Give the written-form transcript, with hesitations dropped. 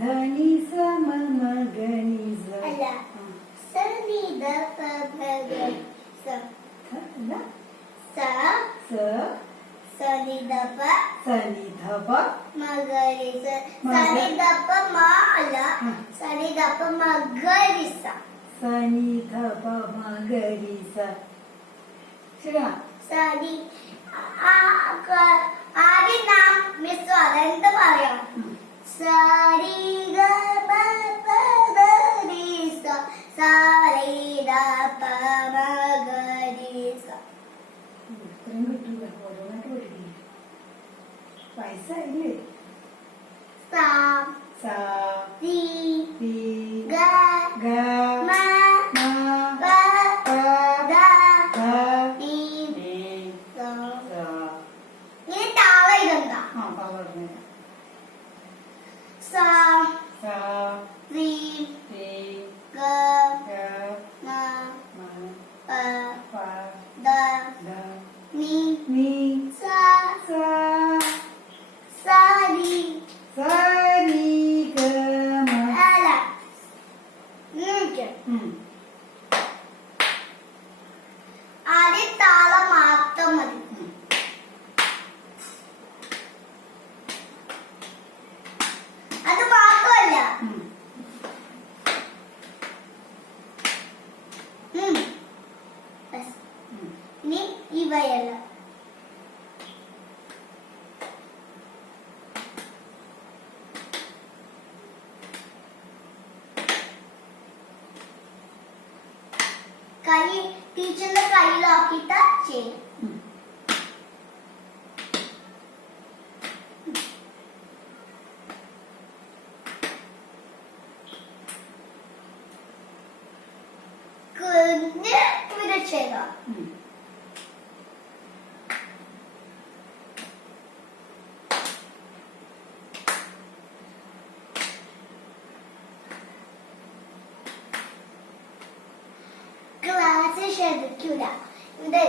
ധനി സമ മഗനി അല്ല സനി ദ പ ഭ ഗ സ അല്ല സ സനി ധപ മഗരി സ സനി ദ പ മ അല്ല സനി ദ പ മഗരി സ സനി ധപ മഗരി സ ശരിയാ സനി ആദ്യം നാം മിസ് അതെന്ത് പറയാം സരി ഗ പ പ ദ രി സ സരി ദ പ മഗരി സ ഇത്രയും കിട്ടൂല ഓരോന്നായിട്ട് പഠിക്കില്ല വയസ്സായില്ലേ സ സ രി തി ഗ ഗ മ മ പ പ ദ ധ നി നി സ സ ഇനി താളം ഇതെന്താ പറഞ്ഞു സ സ രി തി ഗ ഗ മ മ പ പ ദ ധ നി നി സ സ സ രി സ രി ഗ മ അല്ല ആദ്യം താളം മാത്രം മതി അത് മാത്രമല്ല ബസ്. ഇനി ഇവയല്ല കൈ ടീച്ചറിന്റെ കയ്യിലാക്കിയിട്ട് ചെയ്യും കുഞ്ഞ് ഇവിടെ ചെയ്താ ക്ലാസ് ശ്രദ്ധിക്കൂല ഇവിടെ